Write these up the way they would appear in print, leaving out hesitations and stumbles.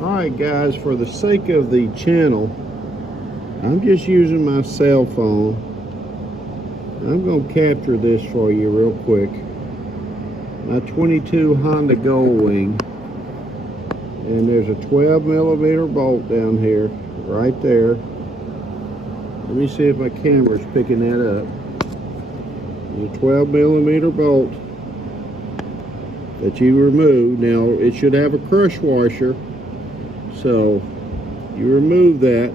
Alright guys, for the sake of the channel, I'm just using my cell phone. I'm going to capture this for you real quick. My 22 Honda Goldwing. And there's a 12mm bolt down here, right there. Let me see if my camera's picking that up. There's a 12mm bolt that you remove. Now, it should have a crush washer. So you remove that,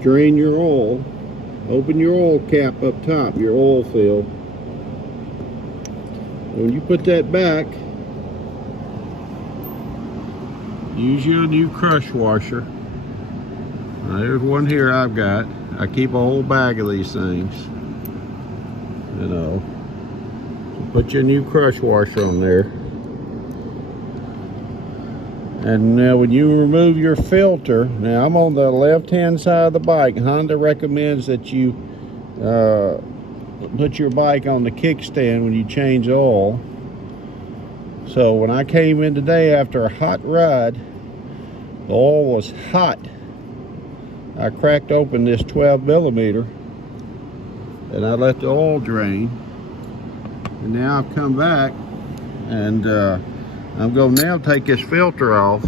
drain your oil, open your oil cap up top, your oil fill. When you put that back, use your new crush washer. Now, there's one here I've got. I keep a whole bag of these things. You know, so put your new crush washer on there. And now when you remove your filter, now I'm on the left hand side of the bike. Honda recommends that you put your bike on the kickstand when you change oil. So when I came in today after a hot ride, the oil was hot. I cracked open this 12mm and I let the oil drain. And now I've come back and I'm going to now take this filter off.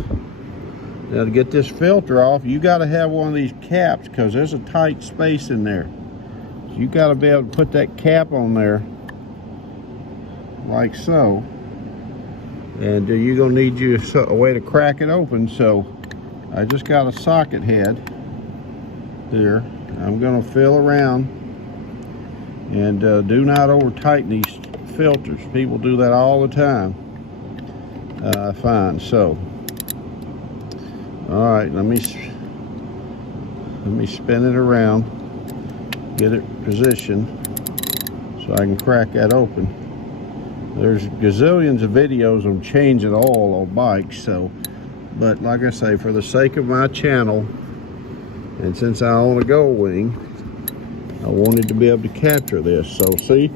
Now to get this filter off, you got to have one of these caps because there's a tight space in there. So you got to be able to put that cap on there like so. And you're going to need you a way to crack it open. So I just got a socket head here. I'm going to fill around and do not over tighten these filters. People do that all the time. Fine. So, all right. Let me spin it around, get it positioned, so I can crack that open. There's gazillions of videos on changing oil on bikes. So, but like I say, for the sake of my channel, and since I own a Goldwing, I wanted to be able to capture this. So, see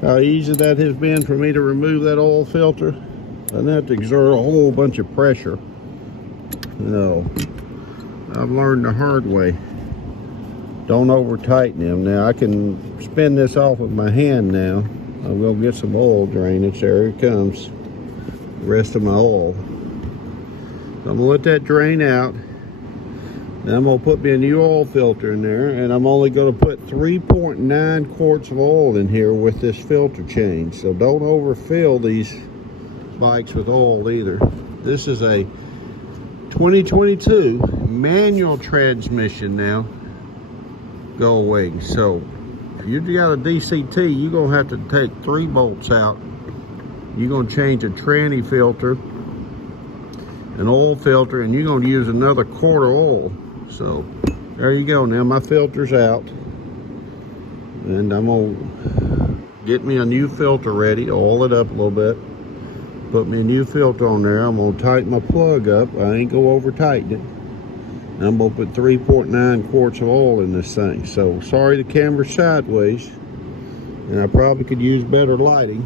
how easy that has been for me to remove that oil filter. I didn't have to exert a whole bunch of pressure. No, I've learned the hard way. Don't over tighten them. Now I can spin this off with my hand now. I'm gonna get some oil drainage. There it comes. The rest of my oil. So I'm gonna let that drain out. Then I'm gonna put me a new oil filter in there, and I'm only gonna put 3.9 quarts of oil in here with this filter change. So don't overfill these bikes with oil either. This is a 2022 manual transmission now Goldwing. So if you got a DCT, you're gonna have to take 3 bolts out. You're gonna change a tranny filter, an oil filter, and you're gonna use another quart of oil. So there you go. Now my filter's out, and I'm gonna get me a new filter ready, oil it up a little bit. Put me a new filter on there. I'm gonna tighten my plug up. I ain't gonna over tighten it. And I'm gonna put 3.9 quarts of oil in this thing. So sorry the camera's sideways, and I probably could use better lighting.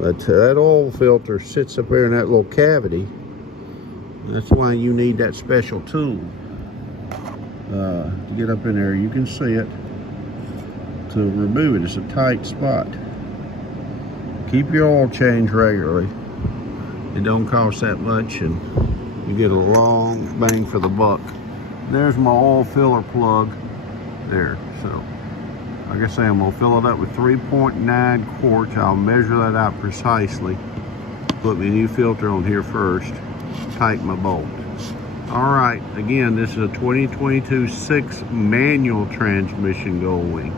But that oil filter sits up there in that little cavity. That's why you need that special tool to get up in there. You can see it to remove it. It's a tight spot. Keep your oil change regularly. It don't cost that much, and you get a long bang for the buck. There's my oil filler plug there. So, like I say, I'm gonna fill it up with 3.9 quarts. I'll measure that out precisely. Put me a new filter on here first. Tighten my bolt. All right, again, this is a 2022 6 manual transmission Goldwing.